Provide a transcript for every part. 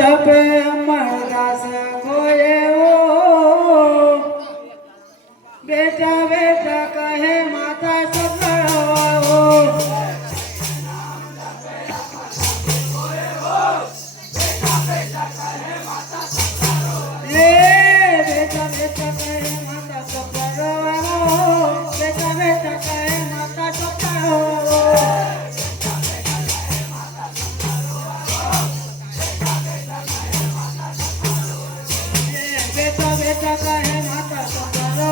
जपे अमरदास खोए वो बेटा बेटा कहे माता सफरो ये बेटा बेटा कहे माता सफरो बेटा बेटा कहे माता सफरो बेटा बेटा कहे माता सफरो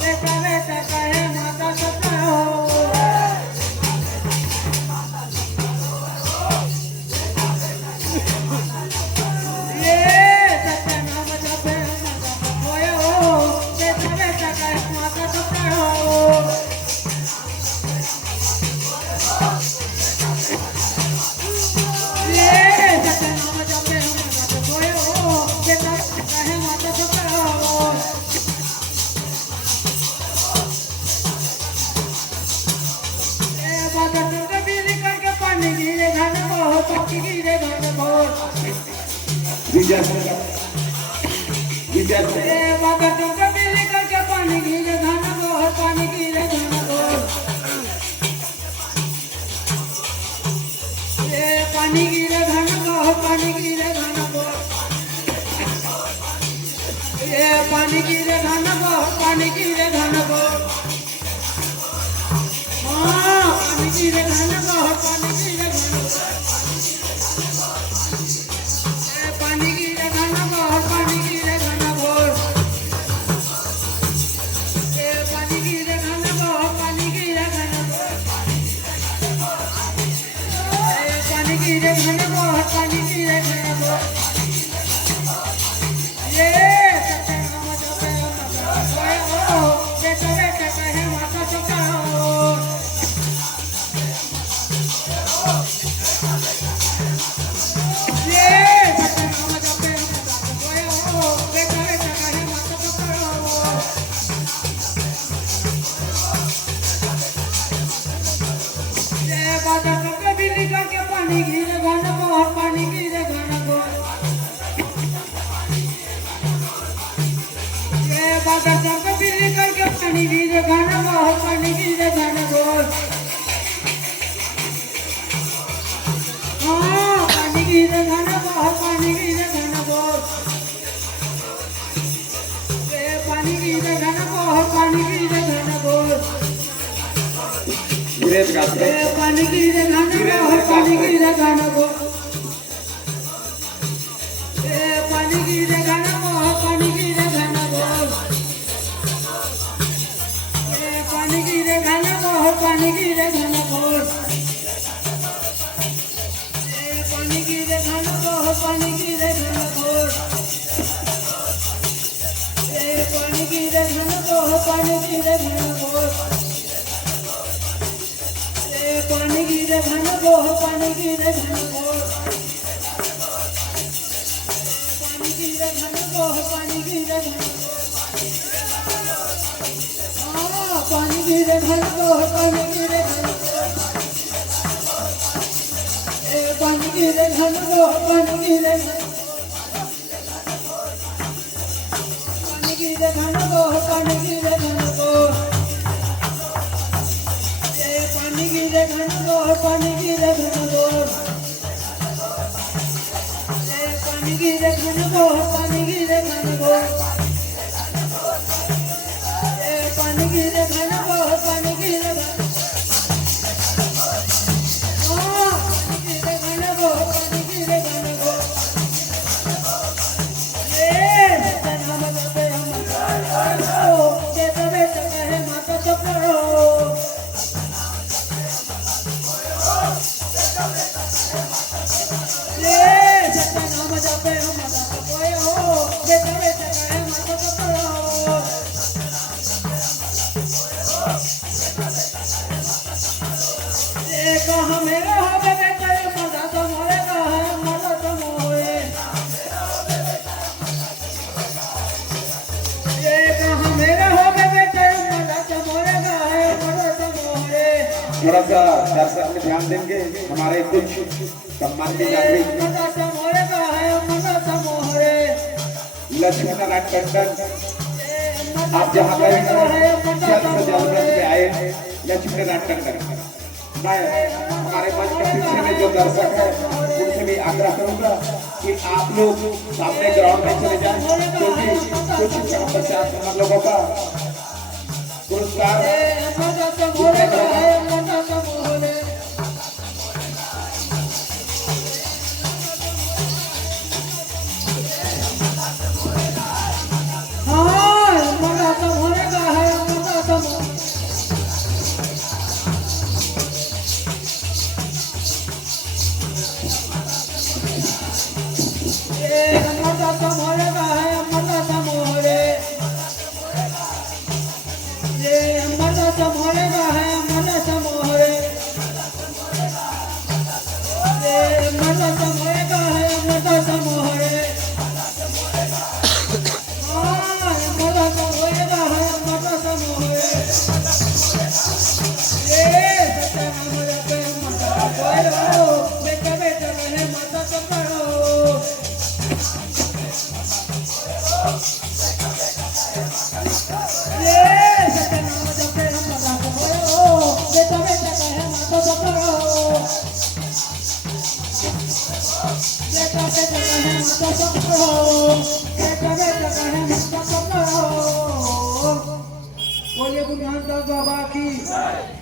बेटा बेटा कहे माता सफरो ये सत्य नाम जपे माता खोए हो बेटा बेटा कहे माता सफरो ये सत्य नाम जपे माता खोए हो बेटा कहे माता सफरो बाबा तुमको बिजली करके पानी गिरे घन बहुत पानी गिरे घन बहुत बाबा तुमको बिजली करके पानी गिरे घन बहुत पानी गिरे घन बहुत ये पानी गिरे घन बहुत पानी गिरे घन बहुत ये पानी गिरे घन बहुत पानी गिरे घन बहुत पानी गिरे घन बहुत पानी गिरे घन पानी गिरे घन बहुत पानी गिरे घन बहुत पानी गिरे घन बहुत पानी गिरे घन पानी गिरे घन बहुत पानी गिरे घन ये सत्य नाम जपे माता खोए हो बेटा बेटा कहे माता सफरो ये सत्य नाम जपे माता खोए हो बेटा बेटा कहे माता सफरो ये बाजा करके बिजली करके पानी गिरे घन बहुत पानी गिरे घन बहुत ये बाजा करके बिजली करके पानी गिरे घन बहुत पानी गिरे घन बहुत पानी गिरे घन बहुत पानी गिरे घन बहुत ये पानी गिरे घन बहुत पानी गिरे घन बहुत ये पानी गिरे घन बहुत पानी गिरे घन बहुत ये पानी गिरे घन बहुत पानी गिरे घन बहुत ये पानी गिरे घन बहुत पानी गिरे घन बहुत पानी गिरे घन बहुत पानी गिरे घन बहुत पानी गिरे घन बहुत पानी गिरे घन बहुत पानी गिरे घन बहुत पानी गिरे घन बहुत पानी गिरे घन बहुत पानी गिरे घन पानी गिरे घन बहुत पानी गिरे घन पानी गिरे घन बहुत पानी गिरे घन पानी गिरे घन बहुत पानी गिरे घन पानी गिरे घन बहुत पानी गिरे घन पानी गिरे घन बहुत पानी गिरे घन पानी गिरे घन बहुत पानी गिरे घन मेरा हो बेटा मजा तो मोरे का है मजा तो मोए ये कहा मेरा हो बेटा मजा तो मोरे का है मजा तो मोरे थोड़ा सा दर्शक में ध्यान देंगे हमारे कुछ सम्मानित नागरिक मजा तो मोरे का लक्ष्मीनारायण टंडन आप जहाँ गए हैं जल्द से जल्द व्रत में आए लक्ष्मीनारायण टंडन। मैं हमारे मंच के पीछे में जो दर्शक है उनसे भी आग्रह करूंगा कि आप लोग सामने ग्राउंड में चले जाएं क्योंकि कुछ क्षण पश्चात हम लोगों का पुरस्कार बोलिए गुरु नानक बाबा की।